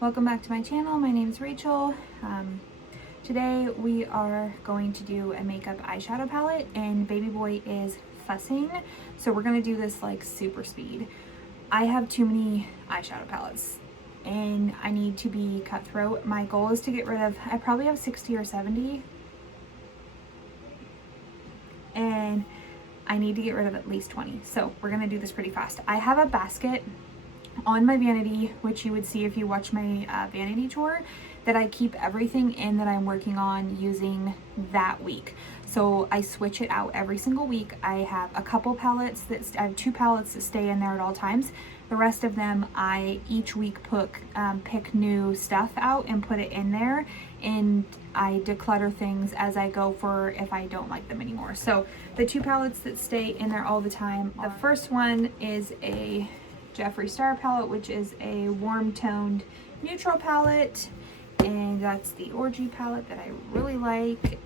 Welcome back to my channel. My name is Rachel. Today we are going to do a makeup eyeshadow palette, and baby boy is fussing, so we're gonna do this like super speed. I have too many eyeshadow palettes and I need to be cutthroat. My goal is to get rid of, I probably have 60 or 70, and I need to get rid of at least 20. So we're gonna do this pretty fast. I have a basket on my vanity, which you would see if you watch my vanity tour, that I keep everything in that I'm working on using that week. So I switch it out every single week. I have a couple palettes I have 2 palettes that stay in there at all times. The rest of them I each week pick new stuff out and put it in there, and I declutter things as I go for if I don't like them anymore. So the 2 palettes that stay in there all the time, the first one is a Jeffree Star palette, which is a warm toned neutral palette, and that's the Orgy palette that I really like.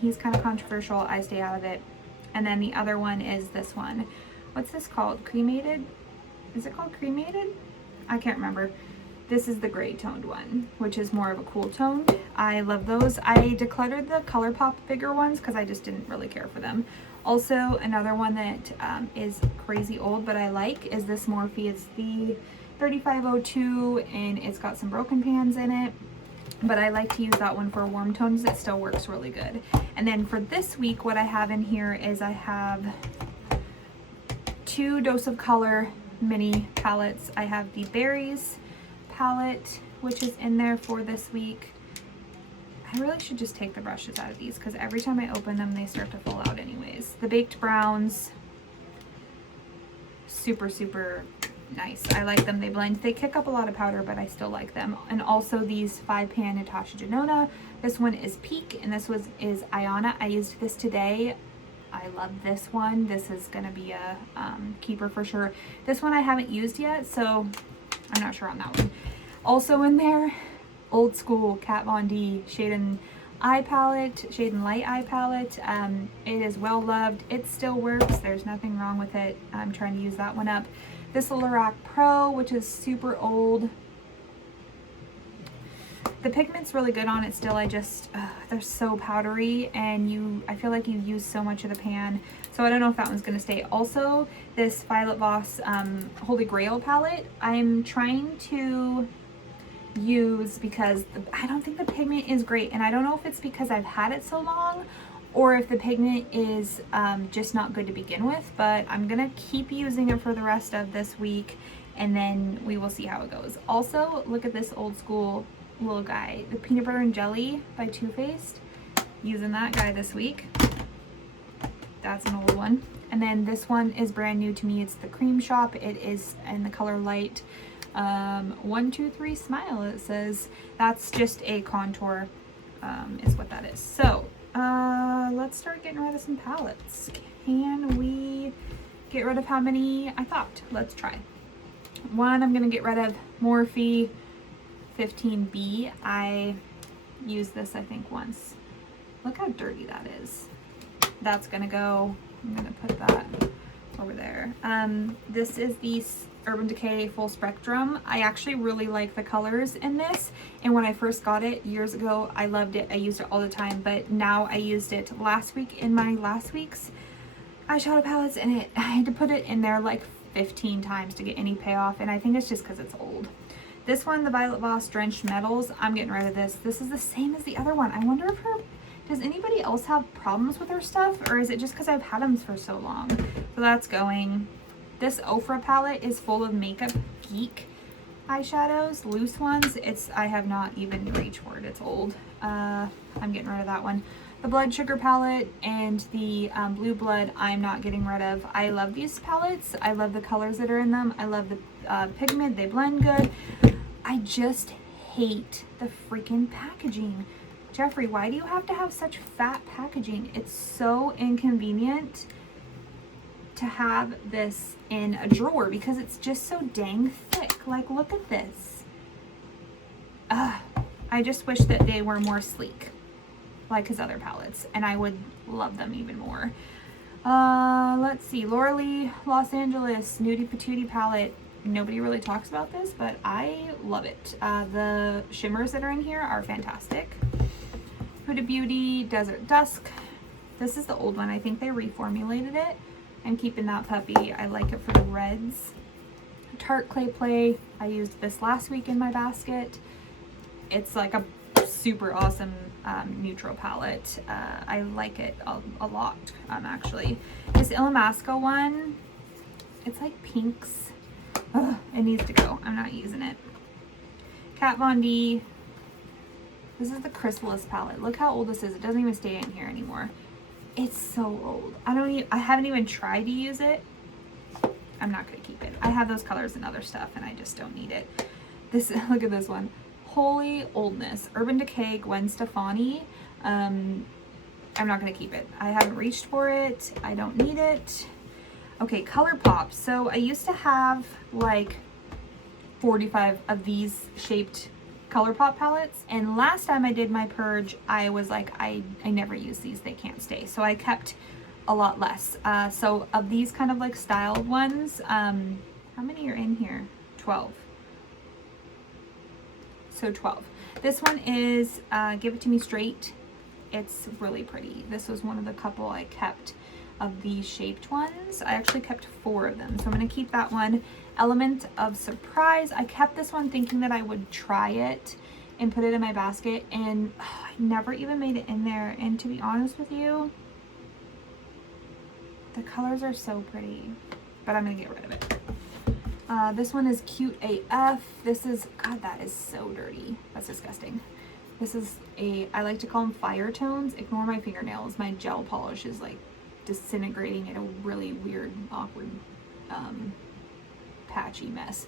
He's kind of controversial, I stay out of it. And then the other one is this one. What's this called? Cremated? Is it called Cremated? I can't remember. This is the gray toned one, which is more of a cool tone. I love those. I decluttered the ColourPop bigger ones because I just didn't really care for them. Also, another one that is crazy old but I like is this Morphe. It's the 3502, and it's got some broken pans in it, but I like to use that one for warm tones. It still works really good. And then for this week, what I have in here is I have 2 Dose of Color mini palettes. I have the Berries palette, which is in there for this week. I really should just take the brushes out of these because every time I open them they start to fall out anyways. The Baked Browns, super nice. I like them. They blend. They kick up a lot of powder, but I still like them. And also these 5-pan Natasha Denona. This one is Peak, and this is Iona. I used this today. I love this one. This is gonna be a keeper for sure. This one I haven't used yet, so I'm not sure on that one. Also in there, old school Kat Von D Shade and Light eye palette. It is well loved. It still works. There's nothing wrong with it. I'm trying to use that one up. This Lorac Pro, which is super old. The pigment's really good on it still. They're so powdery, and I feel like you use so much of the pan. So I don't know if that one's gonna stay. Also, this Violet Voss Holy Grail palette, I'm trying to use because I don't think the pigment is great, and I don't know if it's because I've had it so long or if the pigment is just not good to begin with, but I'm gonna keep using it for the rest of this week, and then we will see how it goes. Also, look at this old school little guy, the Peanut Butter and Jelly by Too Faced. Using that guy this week. That's an old one. And then this one is brand new to me. It's the Cream Shop. It is in the color Light 123 Smile, it says. That's just a contour, is what that is. So let's start getting rid of some palettes. Can we get rid of how many I thought? Let's try. One, I'm gonna get rid of Morphe 15B. I used this I think once. Look how dirty that is. That's gonna go. I'm gonna put that over there. This is the Urban Decay Full Spectrum. I actually really like the colors in this, and when I first got it years ago I loved it. I used it all the time, but now I used it last week in my last week's eyeshadow palettes, and I had to put it in there like 15 times to get any payoff, and I think it's just because it's old. This one, the Violet Voss Drenched Metals, I'm getting rid of this. This is the same as the other one. I wonder if does anybody else have problems with her stuff, or is it just because I've had them for so long? So that's going. This Ofra palette is full of Makeup Geek eyeshadows, loose ones. I have not even reached for it. It's old. I'm getting rid of that one. The Blood Sugar palette and the Blue Blood, I'm not getting rid of. I love these palettes. I love the colors that are in them. I love the pigment. They blend good. I just hate the freaking packaging. Jeffree, why do you have to have such fat packaging? It's so inconvenient to have this in a drawer because it's just so dang thick. Like, look at this. I just wish that they were more sleek like his other palettes, and I would love them even more. Let's see, Laura Lee Los Angeles Nudie Patootie palette. nobody really talks about this, but I love it. The shimmers that are in here are fantastic. Huda Beauty Desert Dusk. This is the old one. I think they reformulated it. I'm keeping that puppy. I like it for the reds. Tarte Clay Play. I used this last week in my basket. It's like a super awesome neutral palette. I like it a lot, actually. This Illamasqua one, it's like pinks. Ugh, it needs to go. I'm not using it. Kat Von D. This is the Chrysalis palette. Look how old this is. It doesn't even stay in here anymore. It's so old. I haven't even tried to use it. I'm not gonna keep it. I have those colors and other stuff and I just don't need it. This, look at this one. Holy Oldness. Urban Decay Gwen Stefani. I'm not gonna keep it. I haven't reached for it. I don't need it. Okay, ColourPop. So I used to have like 45 of these shaped ColourPop palettes, and last time I did my purge I was like, I never use these, they can't stay, so I kept a lot less. So of these kind of like styled ones, how many are in here? 12. So 12. This one is Give It To Me Straight. It's really pretty. This was one of the couple I kept of these shaped ones. I actually kept 4 of them, so I'm going to keep that one. Element of Surprise. I kept this one thinking that I would try it and put it in my basket, and I never even made it in there. And to be honest with you, the colors are so pretty, but I'm going to get rid of it. This one is Cute AF. This is, God, that is so dirty. That's disgusting. This is I like to call them fire tones. Ignore my fingernails. My gel polish is like disintegrating in a really weird, awkward, patchy mess.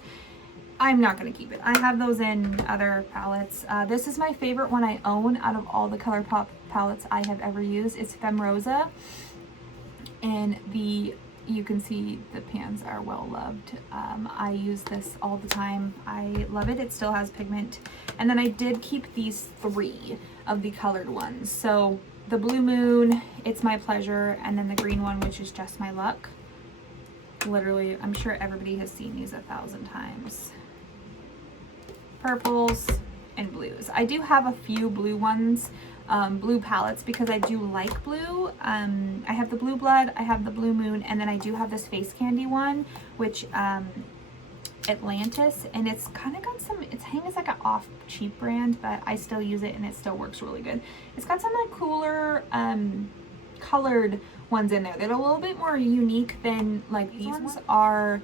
I'm not going to keep it. I have those in other palettes. This is my favorite one I own out of all the ColourPop palettes I have ever used. It's Femme Rosa. And you can see the pans are well loved. I use this all the time. I love it. It still has pigment. And then I did keep these 3 of the colored ones. So the Blue Moon, It's My Pleasure, and then the green one, which is Just My Luck. Literally, I'm sure everybody has seen these 1,000 times. Purples and blues. I do have a few blue ones, blue palettes, because I do like blue. I have the Blue Blood, I have the Blue Moon, and then I do have this Face Candy one, which Atlantis, and it's kind of got some, it's hanging as like an off cheap brand, but I still use it and it still works really good. It's got some like cooler colored ones in there that are a little bit more unique than like these ones are.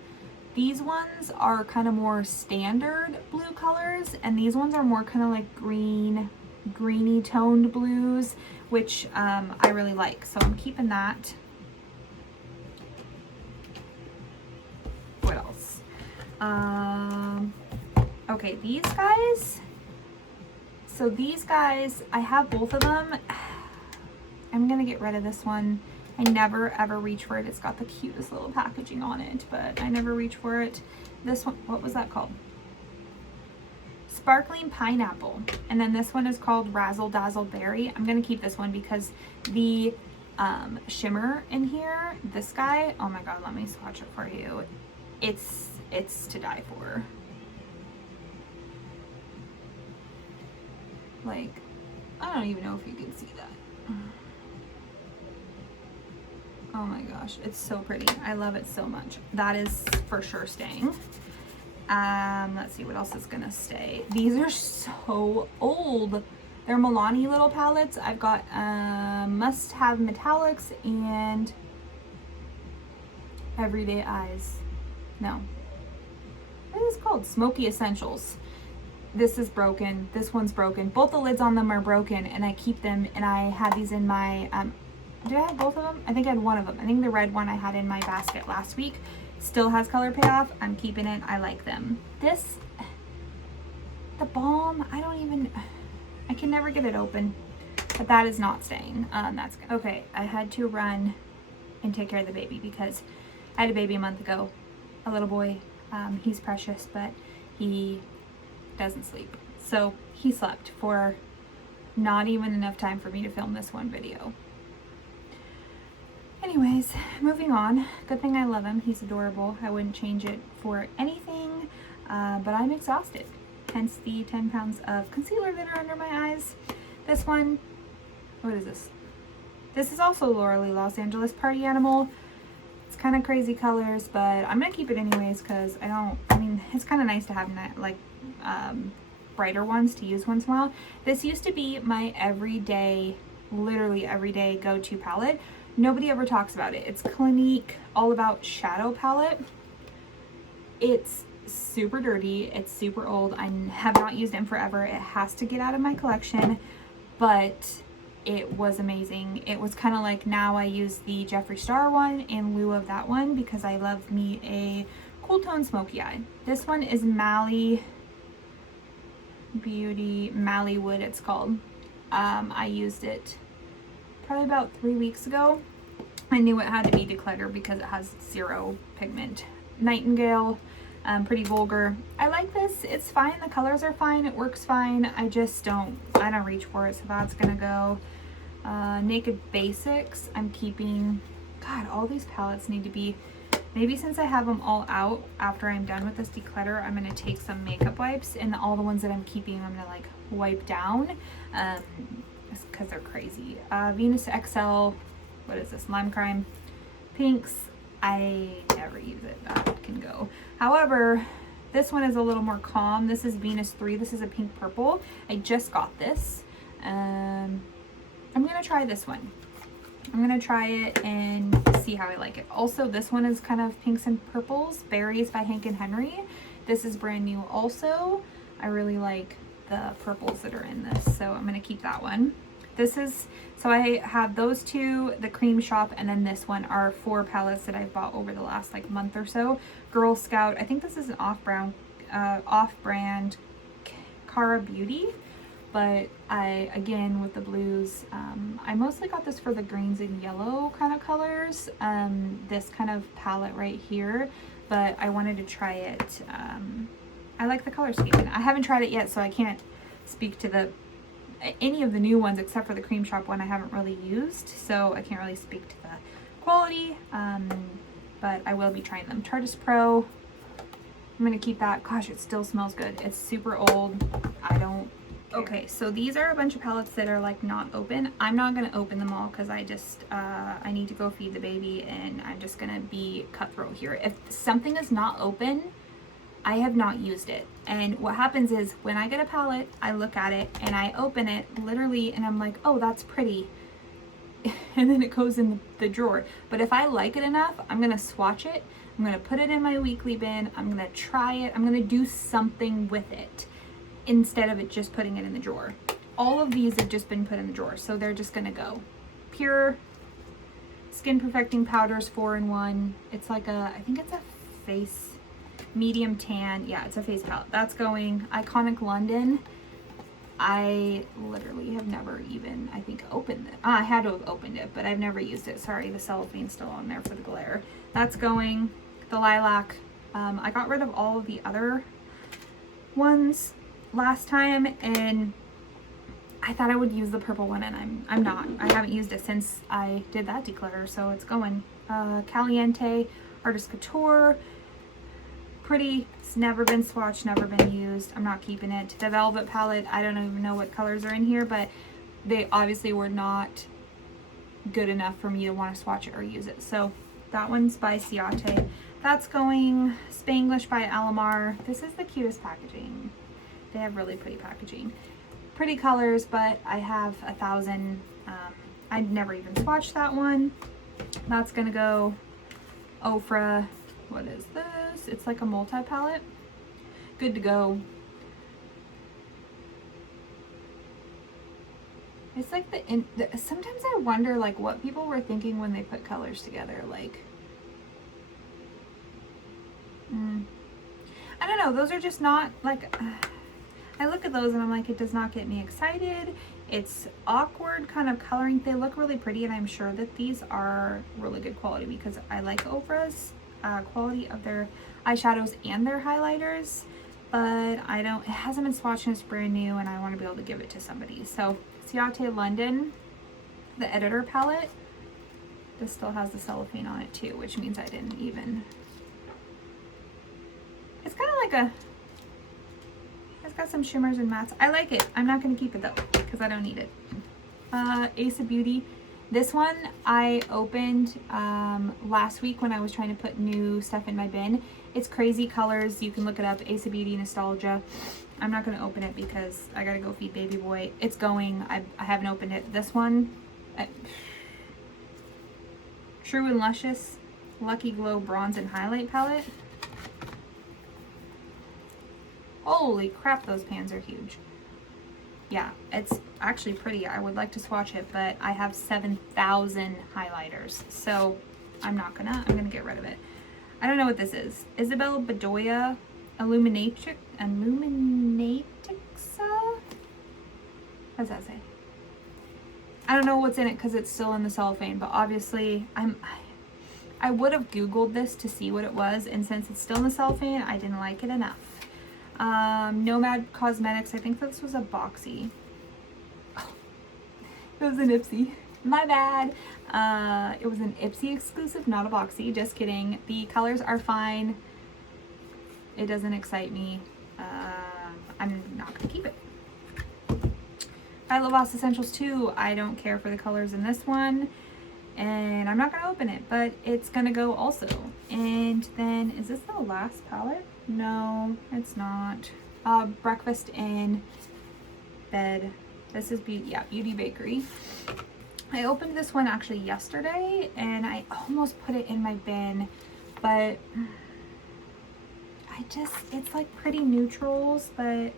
These ones are kind of more standard blue colors, and these ones are more kind of like greeny toned blues, which I really like, so I'm keeping that. What else? Okay, these guys. So these guys, I have both of them. I'm gonna get rid of this one. I never ever reach for it. It's got the cutest little packaging on it, but I never reach for it. This one, what was that called? Sparkling Pineapple. And then this one is called Razzle Dazzle Berry. I'm gonna keep this one because the shimmer in here, this guy, oh my god, let me swatch it for you. It's to die for. Like, I don't even know if you can see that. Oh my gosh, it's so pretty. I love it so much. That is for sure staying. Let's see what else is gonna stay. These are so old. They're Milani little palettes. I've got Must Have Metallics and Everyday Eyes. No. What is it called? Smoky Essentials. This is broken. This one's broken. Both the lids on them are broken, and I keep them, and I had these in my did I have both of them? I think I had one of them. I think the red one I had in my basket last week. Still has color payoff. I'm keeping it. I like them. This, the balm, I can never get it open. But that is not staying. That's good. Okay, I had to run and take care of the baby because I had a baby a month ago. A little boy. He's precious, but he doesn't sleep. So he slept for not even enough time for me to film this one video. Anyways, moving on. Good thing I love him. He's adorable. I wouldn't change it for anything. but I'm exhausted. Hence the 10 pounds of concealer that are under my eyes. This one, what is this? This is also Laura Lee Los Angeles Party Animal. It's kind of crazy colors, but I'm gonna keep it anyways because I mean, it's kind of nice to have like brighter ones to use once in a while. This used to be my everyday, literally everyday go-to palette. Nobody ever talks about it. It's Clinique All About Shadow palette. It's super dirty. It's super old. I have not used it in forever. It has to get out of my collection, but it was amazing. It was kind of like, now I use the Jeffree Star one in lieu of that one because I love me a cool tone smoky eye. This one is Mally Beauty, Mally Wood it's called. I used it probably about 3 weeks ago. I knew it had to be Declutter because it has 0 pigment. Nightingale, pretty vulgar. I like this. It's fine. The colors are fine. It works fine. I don't reach for it, so that's gonna go. Naked Basics, I'm keeping. God, all these palettes need to be, maybe since I have them all out after I'm done with this declutter, I'm gonna take some makeup wipes, and all the ones that I'm keeping I'm gonna like wipe down because they're crazy. Venus XL, what is this, Lime Crime Pinks. I never use it. That can go. However, this one is a little more calm. This is Venus 3. This is a pink purple. I just got this. I'm gonna try this one. I'm gonna try it and see how I like it. Also, this one is kind of pinks and purples. Berries by Hank and Henry. This is brand new also. I really like the purples that are in this, so I'm gonna keep that one. This is, so I have those two, the Cream Shop, and then this one are 4 palettes that I've bought over the last like month or so. Girl Scout, I think this is an off-brand Cara Beauty, but again, with the blues, I mostly got this for the greens and yellow kind of colors, this kind of palette right here, but I wanted to try it. I like the color scheme. I haven't tried it yet, so I can't speak to any of the new ones except for the Cream Shop one I haven't really used, so I can't really speak to the quality, but I will be trying them. Tartus Pro, I'm gonna keep that. Gosh, it still smells good. It's super old. I don't care. Okay, so these are a bunch of palettes that are like not open. I'm not gonna open them all because I just I need to go feed the baby, and I'm just gonna be cutthroat here. If something is not open, I have not used it. And what happens is when I get a palette, I look at it and I open it literally and I'm like, oh, that's pretty. And then it goes in the drawer. But if I like it enough, I'm gonna swatch it. I'm gonna put it in my weekly bin. I'm gonna try it. I'm gonna do something with it instead of it just putting it in the drawer. All of these have just been put in the drawer, so they're just gonna go. Pure Skin Perfecting Powders 4-in-1. It's like I think it's a face medium tan. Yeah, it's a face palette. That's going. Iconic London. I literally have never even, I think, opened it. I had to have opened it, but I've never used it. Sorry, the cellophane's still on there for the glare. That's going. The Lilac. I got rid of all of the other ones last time, and I thought I would use the purple one, and I'm not. I haven't used it since I did that declutter, so it's going. Caliente Artist Couture. Pretty. It's never been swatched, never been used. I'm not keeping it. The Velvet palette, I don't even know what colors are in here, but they obviously were not good enough for me to want to swatch it or use it. So that one's by Ciate. That's going. Spanglish by Alamar. This is the cutest packaging. They have really pretty packaging. Pretty colors, but I have 1,000. I'd never even swatched that one. That's gonna go. Ofra. What is this? It's like a multi-palette. Good to go. It's like sometimes I wonder like what people were thinking when they put colors together. Like, I don't know. Those are just not like, I look at those and I'm like, it does not get me excited. It's awkward kind of coloring. They look really pretty, and I'm sure that these are really good quality because I like Ofra's quality of their eyeshadows and their highlighters, but it hasn't been swatched and it's brand new, and I want to be able to give it to somebody. So Ciate London, the Editor palette. This still has the cellophane on it too, which means I didn't even. It's kind of like It's got some shimmers and mattes. I like it. I'm not going to keep it though because I don't need it. Ace of Beauty. This one I opened last week when I was trying to put new stuff in my bin. It's crazy colors. You can look it up. Ace of Beauty Nostalgia. I'm not going to open it because I got to go feed baby boy. It's going. I haven't opened it. This one, True and Luscious Lucky Glow Bronze and Highlight Palette. Holy crap, those pans are huge. Yeah, it's actually pretty. I would like to swatch it, but I have 7,000 highlighters, so I'm gonna get rid of it. I don't know what this is. Isabel Bedoya Illuminatrix. What does that say? I don't know what's in it because it's still in the cellophane, but obviously I would have Googled this to see what it was, and since it's still in the cellophane, I didn't like it enough. Nomad Cosmetics. I think this was a boxy. Oh, it was an Ipsy. My bad. It was an Ipsy exclusive, not a boxy. Just kidding. The colors are fine. It doesn't excite me. I'm not gonna keep it. Violet Voss Essentials 2. I don't care for the colors in this one, and I'm not gonna open it, but it's gonna go also. And then, is this the last palette? No, it's not. Breakfast in Bed. This is Beauty Bakery. I opened this one actually yesterday, and I almost put it in my bin, but it's like pretty neutrals, but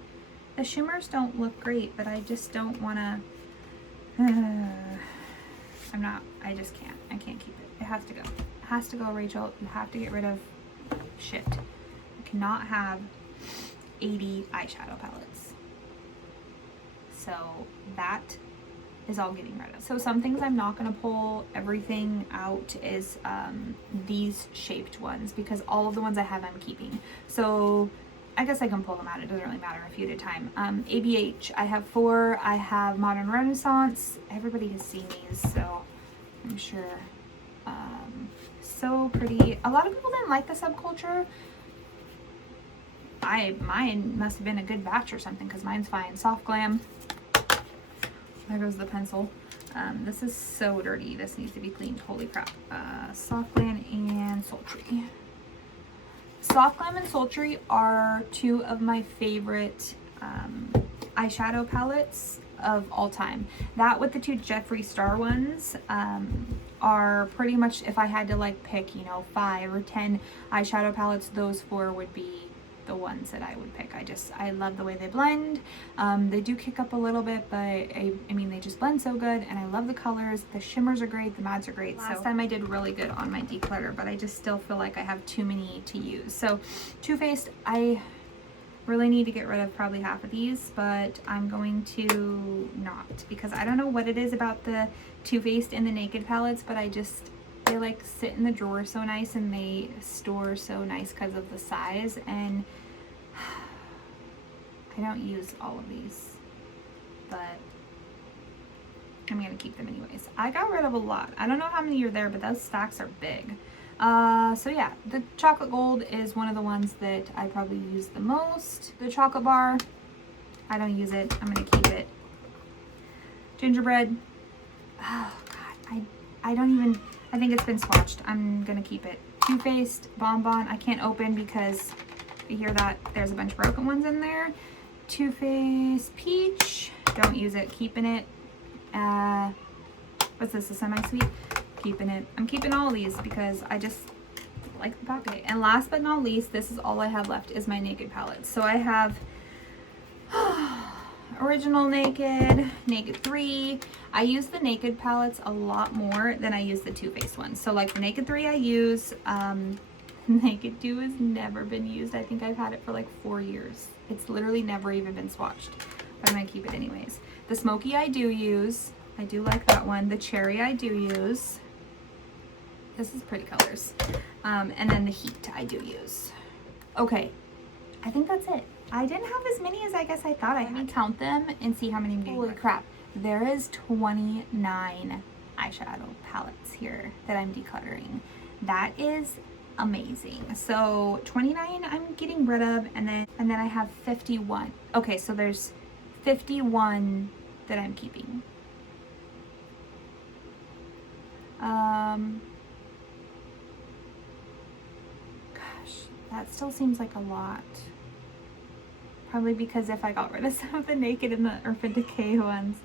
the shimmers don't look great, but I just don't want to, I just can't. I can't keep it. It has to go. It has to go, Rachel. You have to get rid of shit. You cannot have 80 eyeshadow palettes. So that is all getting rid of. So some things I'm not going to pull everything out is these shaped ones, because all of the ones I have I'm keeping. So I guess I can pull them out. It doesn't really matter, a few at a time. ABH, I have 4. I have Modern Renaissance. Everybody has seen these, so I'm sure. So pretty. A lot of people didn't like the Subculture. Mine must have been a good batch or something, because mine's fine. Soft Glam. There goes the pencil. This is so dirty. This needs to be cleaned. Holy crap. Soft Glam and Sultry. Soft Glam and Sultry are 2 of my favorite eyeshadow palettes of all time. That with the 2 Jeffree Star ones are pretty much, if I had to like pick, 5 or 10 eyeshadow palettes, those 4 would be the ones that I would pick. I love the way they blend. They do kick up a little bit, but I mean, they just blend so good, and I love the colors. The shimmers are great, the mattes are great. Last time I did really good on my declutter, but I just still feel like I have too many to use. So Too Faced, I really need to get rid of probably half of these, but I'm going to not, because I don't know what it is about the Too Faced and the Naked palettes, but they like sit in the drawer so nice, and they store so nice because of the size, and I don't use all of these, but I'm gonna keep them anyways. I got rid of a lot. I don't know how many are there, but those stacks are big. So yeah, the Chocolate Gold is one of the ones that I probably use the most. The Chocolate Bar, I don't use it. I'm gonna keep it. Gingerbread, oh god, I don't even, I think it's been swatched. I'm gonna keep it. Too Faced Bonbon, I can't open because you hear that there's a bunch of broken ones in there. Too Faced Peach, don't use it, keeping it. What's this, a semi-sweet? Keeping it. I'm keeping all of these because I just like the packaging. And last but not least, this is all I have left, is my Naked palette. So I have Original Naked, Naked 3. I use the Naked palettes a lot more than I use the Too Faced ones. So like the Naked 3 I use, Naked 2 has never been used. I think I've had it for like 4 years. It's literally never even been swatched, but I'm gonna keep it anyways. The Smoky I do use. I do like that one. The Cherry I do use. This is pretty colors. And then the Heat I do use. Okay, I think that's it. I didn't have as many as I guess I thought I had. Let me count them and see how many I'm getting. Holy crap. There is 29 eyeshadow palettes here that I'm decluttering. That is amazing. So 29 I'm getting rid of, and then I have 51. Okay, so there's 51 that I'm keeping. Gosh, that still seems like a lot. Probably because if I got rid of some of the Naked and the Urban Decay ones,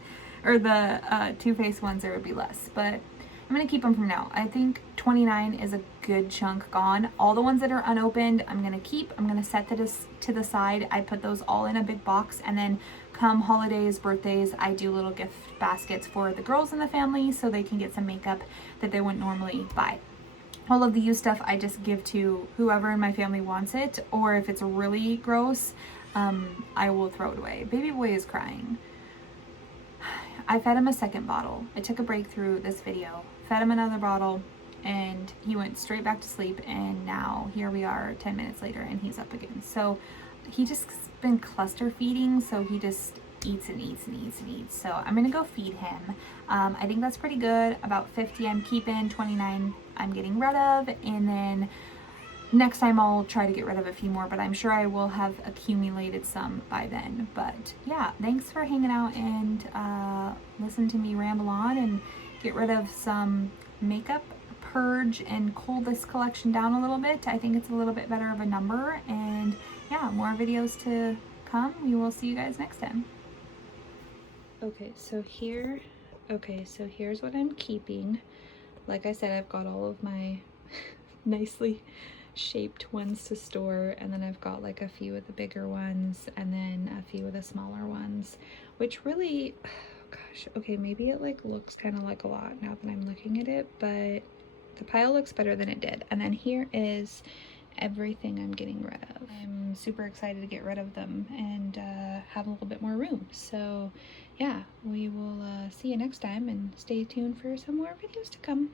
or the Too Faced ones, there would be less. But I'm gonna keep them from now. I think 29 is a good chunk gone. All the ones that are unopened, I'm gonna keep. I'm gonna set this to the side. I put those all in a big box, and then come holidays, birthdays, I do little gift baskets for the girls in the family so they can get some makeup that they wouldn't normally buy. All of the used stuff I just give to whoever in my family wants it, or if it's really gross, I will throw it away. Baby boy is crying. I fed him a second bottle. I took a break through this video, fed him another bottle, and he went straight back to sleep, and now here we are 10 minutes later and he's up again. So he just been cluster feeding, so he just eats and eats and eats and eats. So I'm gonna go feed him. I think that's pretty good. About 50 I'm keeping, 29 I'm getting rid of, and then next time I'll try to get rid of a few more, but I'm sure I will have accumulated some by then. But yeah, thanks for hanging out and listen to me ramble on and get rid of some makeup, purge and cool this collection down a little bit. I think it's a little bit better of a number, and yeah, more videos to come. We will see you guys next time. Okay, so here's what I'm keeping. Like I said, I've got all of my nicely shaped ones to store, and then I've got like a few of the bigger ones and then a few of the smaller ones, which really, oh gosh, okay, maybe it like looks kind of like a lot now that I'm looking at it, but the pile looks better than it did. And then here is everything I'm getting rid of. I'm super excited to get rid of them and have a little bit more room. So yeah, we will see you next time, and stay tuned for some more videos to come.